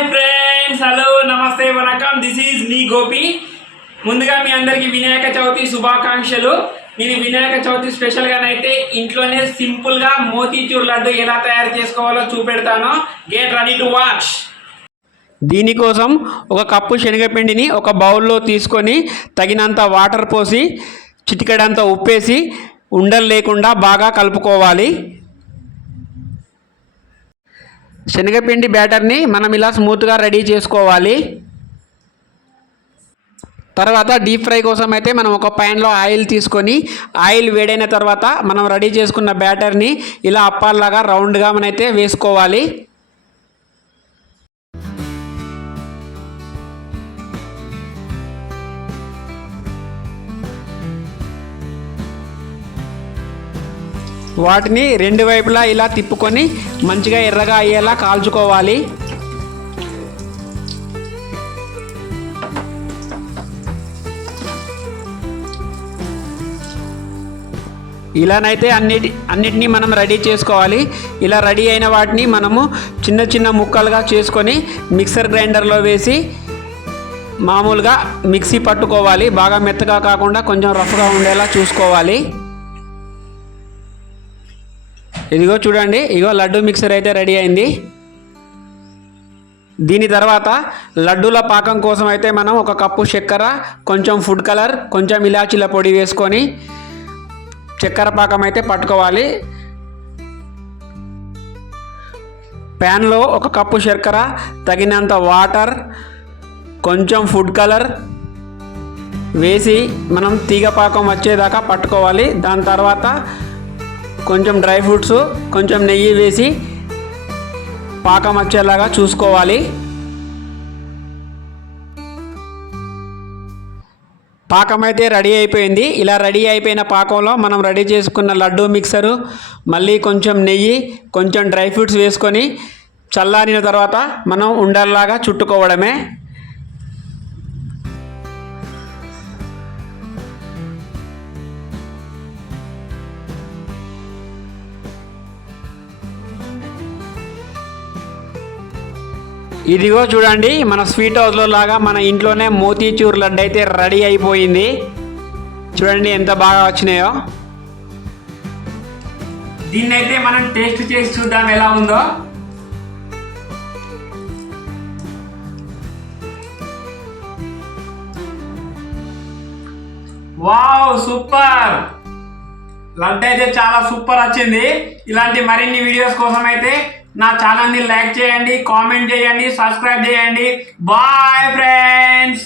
Hi friends hello namaste vanakkam this is me Gopi ముందుగా మీ అందరికీ వినాయక చవితి శుభాకాంక్షలు. నేను వినాయక చవితి స్పెషల్గానైతే ఇంట్లోనే సింపుల్గా మోతీచూర్ లడ్డు ఎలా తయారు చేసుకోవాలో చూపెడతాను. గేట్ రెడీ టు వాచ్ దీనికోసం ఒక కప్పు శనగపిండిని ఒక బౌల్లో తీసుకొని తగినంత వాటర్ పోసి చిటికెడంత ఉప్పేసి ఉండలు లేకుండా బాగా కలుపుకోవాలి. శనగపిండి బ్యాటర్ని మనం ఇలా స్మూత్గా రెడీ చేసుకోవాలి. తర్వాత డీప్ ఫ్రై కోసం అయితే మనం ఒక ప్యాన్లో ఆయిల్ తీసుకొని ఆయిల్ వేడైన తర్వాత మనం రెడీ చేసుకున్న బ్యాటర్ని ఇలా అప్పాల్లాగా రౌండ్గా మనైతే వేసుకోవాలి. వాటిని రెండు వైపులా ఇలా తిప్పుకొని మంచిగా ఎర్రగా అయ్యేలా కాల్చుకోవాలి. ఇలానైతే అన్నిటి అన్నిటినీ మనం రెడీ చేసుకోవాలి. ఇలా రెడీ అయిన వాటిని మనము చిన్న చిన్న ముక్కలుగా చేసుకొని మిక్సర్ గ్రైండర్లో వేసి మామూలుగా మిక్సీ పట్టుకోవాలి. బాగా మెత్తగా కాకుండా కొంచెం రఫ్గా ఉండేలా చూసుకోవాలి. ఇదిగో చూడండి ఇగో లడ్డు మిక్సర్ అయితే రెడీ అయింది. దీని తర్వాత లడ్డూల పాకం కోసం అయితే మనం ఒక కప్పు చక్కెర కొంచెం ఫుడ్ కలర్ కొంచెం ఇలాచీల పొడి వేసుకొని చక్కెర పాకం అయితే పట్టుకోవాలి. ప్యాన్లో ఒక కప్పు చక్కెర తగినంత వాటర్ కొంచెం ఫుడ్ కలర్ వేసి మనం తీగ పాకం వచ్చేదాకా పట్టుకోవాలి. దాని తర్వాత కొంచెం డ్రై ఫ్రూట్స్ కొంచెం నెయ్యి వేసి పాకం వచ్చేలాగా చూసుకోవాలి. పాకం అయితే రెడీ అయిపోయింది. ఇలా రెడీ అయిపోయిన పాకంలో మనం రెడీ చేసుకున్న లడ్డు మిక్సరు మళ్ళీ కొంచెం నెయ్యి కొంచెం డ్రై ఫ్రూట్స్ వేసుకొని చల్లారిన తర్వాత మనం ఉండల్లాగా చుట్టుకోవడమే. ఇదిగో చూడండి మన స్వీట్ హౌస్లో లాగా మన ఇంట్లోనే మోతీచూర్ లడ్డు అయితే రెడీ అయిపోయింది. చూడండి ఎంత బాగా వచ్చినాయో. దీన్ని అయితే మనం టేస్ట్ చేసి చూద్దాం ఎలా ఉందో. Wow super! లడ్డు అయితే చాలా సూపర్ వచ్చింది. ఇలాంటి మరిన్ని వీడియోస్ కోసం అయితే నా ఛానల్ని లైక్ చేయండి కామెంట్ చేయండి సబ్స్క్రైబ్ చేయండి. Bye friends